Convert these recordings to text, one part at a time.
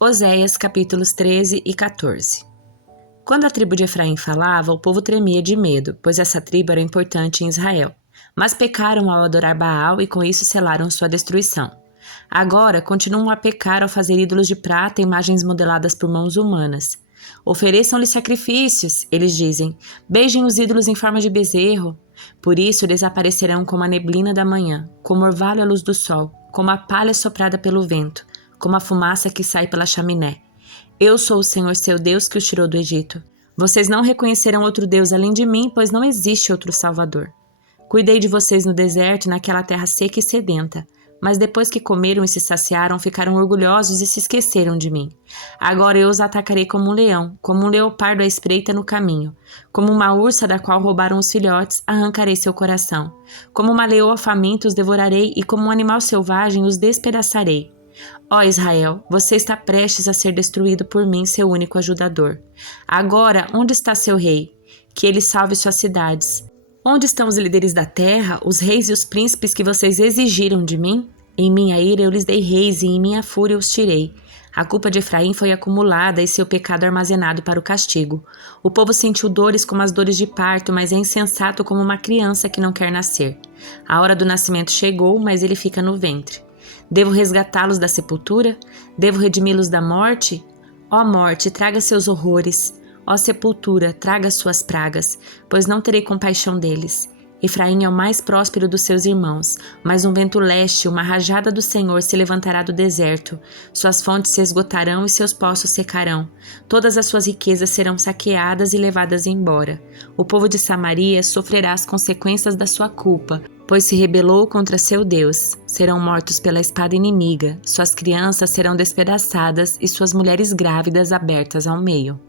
Oséias capítulos 13 e 14. Quando a tribo de Efraim falava, o povo tremia de medo, pois essa tribo era importante em Israel. Mas pecaram ao adorar Baal e com isso selaram sua destruição. Agora continuam a pecar ao fazer ídolos de prata e imagens modeladas por mãos humanas. Ofereçam-lhe sacrifícios, eles dizem, beijem os ídolos em forma de bezerro. Por isso desaparecerão como a neblina da manhã, como orvalho à luz do sol, como a palha soprada pelo vento, como a fumaça que sai pela chaminé. Eu sou o Senhor seu Deus que os tirou do Egito. Vocês não reconhecerão outro Deus além de mim, pois não existe outro Salvador. Cuidei de vocês no deserto e naquela terra seca e sedenta, mas depois que comeram e se saciaram, ficaram orgulhosos e se esqueceram de mim. Agora eu os atacarei como um leão, como um leopardo à espreita no caminho. Como uma ursa da qual roubaram os filhotes, arrancarei seu coração. Como uma leoa faminta os devorarei e como um animal selvagem os despedaçarei. Ó Israel, você está prestes a ser destruído por mim, seu único ajudador. Agora, onde está seu rei? Que ele salve suas cidades. Onde estão os líderes da terra, os reis e os príncipes que vocês exigiram de mim? Em minha ira eu lhes dei reis e em minha fúria os tirei. A culpa de Efraim foi acumulada e seu pecado armazenado para o castigo. O povo sentiu dores como as dores de parto, mas é insensato como uma criança que não quer nascer. A hora do nascimento chegou, mas ele fica no ventre. Devo resgatá-los da sepultura? Devo redimi-los da morte? Ó morte, traga seus horrores. Ó sepultura, traga suas pragas, pois não terei compaixão deles. Efraim é o mais próspero dos seus irmãos, mas um vento leste, uma rajada do Senhor se levantará do deserto. Suas fontes se esgotarão e seus poços secarão. Todas as suas riquezas serão saqueadas e levadas embora. O povo de Samaria sofrerá as consequências da sua culpa, pois se rebelou contra seu Deus. Serão mortos pela espada inimiga, suas crianças serão despedaçadas e suas mulheres grávidas abertas ao meio.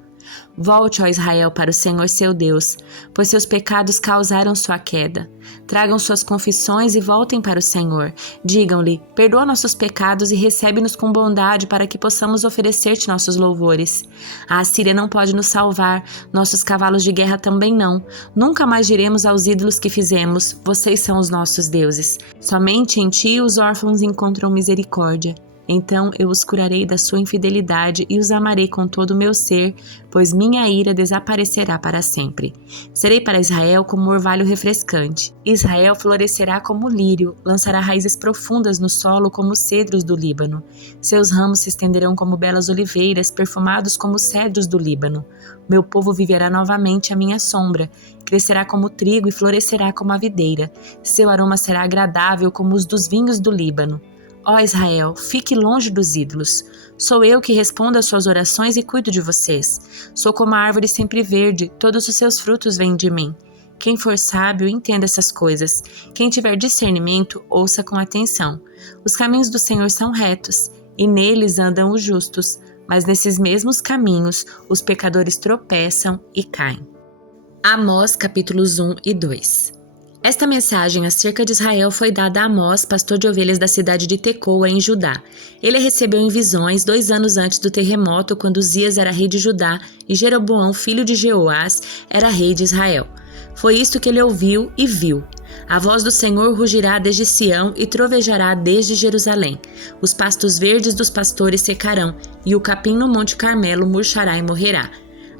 Volte, ó Israel, para o Senhor seu Deus, pois seus pecados causaram sua queda. Tragam suas confissões e voltem para o Senhor. Digam-lhe, perdoa nossos pecados e recebe-nos com bondade para que possamos oferecer-te nossos louvores. A Assíria não pode nos salvar, nossos cavalos de guerra também não. Nunca mais diremos aos ídolos que fizemos, vocês são os nossos deuses. Somente em ti os órfãos encontram misericórdia. Então eu os curarei da sua infidelidade e os amarei com todo o meu ser, pois minha ira desaparecerá para sempre. Serei para Israel como um orvalho refrescante. Israel florescerá como o lírio, lançará raízes profundas no solo como os cedros do Líbano. Seus ramos se estenderão como belas oliveiras, perfumados como os cedros do Líbano. Meu povo viverá novamente à minha sombra, crescerá como o trigo e florescerá como a videira. Seu aroma será agradável como os dos vinhos do Líbano. Ó Israel, fique longe dos ídolos. Sou eu que respondo às suas orações e cuido de vocês. Sou como a árvore sempre verde, todos os seus frutos vêm de mim. Quem for sábio, entenda essas coisas. Quem tiver discernimento, ouça com atenção. Os caminhos do Senhor são retos, e neles andam os justos, mas nesses mesmos caminhos os pecadores tropeçam e caem. Amós capítulos 1 e 2. Esta mensagem acerca de Israel foi dada a Amós, pastor de ovelhas da cidade de Tecoa, em Judá. Ele a recebeu em visões 2 anos antes do terremoto, quando Uzias era rei de Judá e Jeroboão, filho de Jeoás, era rei de Israel. Foi isto que ele ouviu e viu. A voz do Senhor rugirá desde Sião e trovejará desde Jerusalém. Os pastos verdes dos pastores secarão, e o capim no monte Carmelo murchará e morrerá.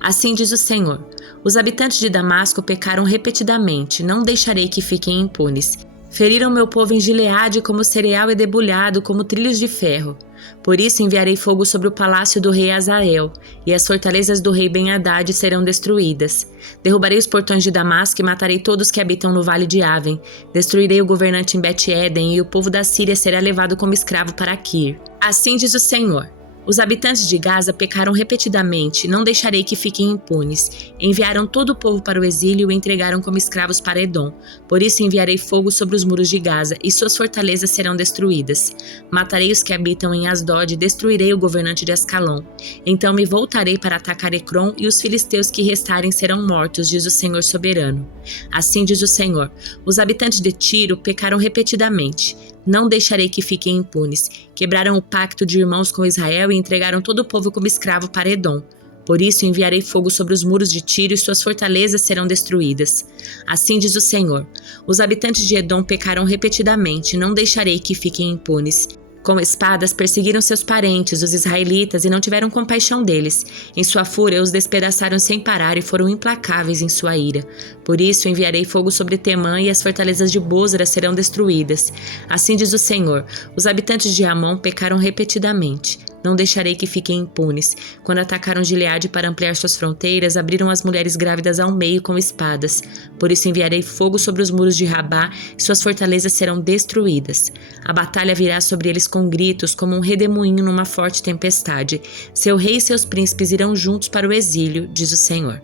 Assim diz o Senhor: os habitantes de Damasco pecaram repetidamente, não deixarei que fiquem impunes. Feriram meu povo em Gileade como cereal e debulhado, como trilhos de ferro. Por isso enviarei fogo sobre o palácio do rei Azael, e as fortalezas do rei Ben-Hadad serão destruídas. Derrubarei os portões de Damasco e matarei todos que habitam no vale de Aven. Destruirei o governante em Bet-Eden, e o povo da Síria será levado como escravo para Quir. Assim diz o Senhor: os habitantes de Gaza pecaram repetidamente, não deixarei que fiquem impunes. Enviaram todo o povo para o exílio e o entregaram como escravos para Edom. Por isso enviarei fogo sobre os muros de Gaza, e suas fortalezas serão destruídas. Matarei os que habitam em Asdod e destruirei o governante de Ascalon. Então me voltarei para atacar Ecrom, e os filisteus que restarem serão mortos, diz o Senhor soberano. Assim diz o Senhor: os habitantes de Tiro pecaram repetidamente. Não deixarei que fiquem impunes. Quebraram o pacto de irmãos com Israel e entregaram todo o povo como escravo para Edom. Por isso enviarei fogo sobre os muros de Tiro e suas fortalezas serão destruídas. Assim diz o Senhor: os habitantes de Edom pecaram repetidamente, não deixarei que fiquem impunes. Com espadas perseguiram seus parentes, os israelitas, e não tiveram compaixão deles. Em sua fúria, os despedaçaram sem parar e foram implacáveis em sua ira. Por isso, enviarei fogo sobre Temã e as fortalezas de Bozra serão destruídas. Assim diz o Senhor: os habitantes de Amon pecaram repetidamente. Não deixarei que fiquem impunes. Quando atacaram Gileade para ampliar suas fronteiras, abriram as mulheres grávidas ao meio com espadas. Por isso enviarei fogo sobre os muros de Rabá e suas fortalezas serão destruídas. A batalha virá sobre eles com gritos, como um redemoinho numa forte tempestade. Seu rei e seus príncipes irão juntos para o exílio, diz o Senhor.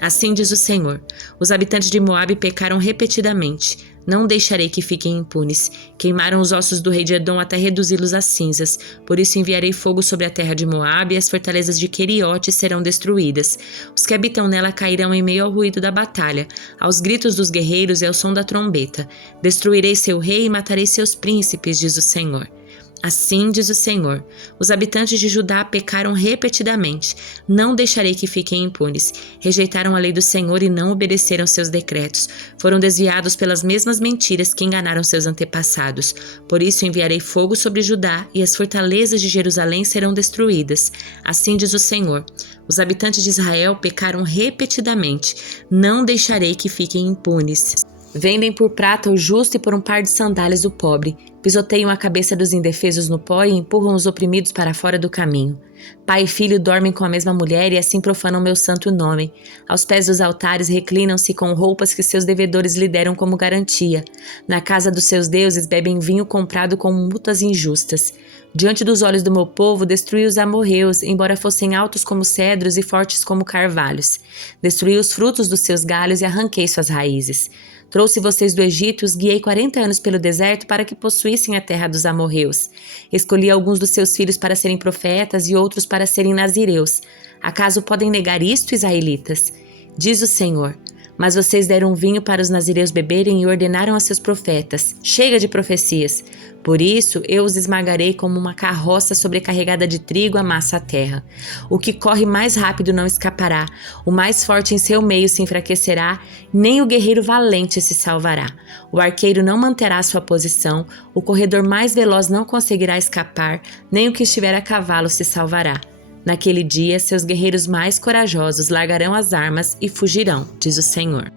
Assim diz o Senhor: os habitantes de Moabe pecaram repetidamente. Não deixarei que fiquem impunes. Queimaram os ossos do rei de Edom até reduzi-los a cinzas. Por isso enviarei fogo sobre a terra de Moabe e as fortalezas de Queriote serão destruídas. Os que habitam nela cairão em meio ao ruído da batalha, aos gritos dos guerreiros e ao som da trombeta. Destruirei seu rei e matarei seus príncipes, diz o Senhor. Assim diz o Senhor: os habitantes de Judá pecaram repetidamente. Não deixarei que fiquem impunes. Rejeitaram a lei do Senhor e não obedeceram seus decretos. Foram desviados pelas mesmas mentiras que enganaram seus antepassados. Por isso enviarei fogo sobre Judá e as fortalezas de Jerusalém serão destruídas. Assim diz o Senhor: os habitantes de Israel pecaram repetidamente. Não deixarei que fiquem impunes. Vendem por prata o justo e por um par de sandálias o pobre. Pisoteiam a cabeça dos indefesos no pó e empurram os oprimidos para fora do caminho. Pai e filho dormem com a mesma mulher e assim profanam meu santo nome. Aos pés dos altares reclinam-se com roupas que seus devedores lhe deram como garantia. Na casa dos seus deuses bebem vinho comprado com multas injustas. Diante dos olhos do meu povo, destruí os amorreus, embora fossem altos como cedros e fortes como carvalhos. Destruí os frutos dos seus galhos e arranquei suas raízes. Trouxe vocês do Egito e os guiei 40 anos pelo deserto para que possuíssem a terra dos amorreus. Escolhi alguns dos seus filhos para serem profetas e outros para serem nazireus. Acaso podem negar isto, israelitas? Diz o Senhor: mas vocês deram vinho para os nazireus beberem e ordenaram a seus profetas: chega de profecias. Por isso eu os esmagarei como uma carroça sobrecarregada de trigo amassa a terra. O que corre mais rápido não escapará, o mais forte em seu meio se enfraquecerá, nem o guerreiro valente se salvará. O arqueiro não manterá sua posição, o corredor mais veloz não conseguirá escapar, nem o que estiver a cavalo se salvará. Naquele dia, seus guerreiros mais corajosos largarão as armas e fugirão, diz o Senhor.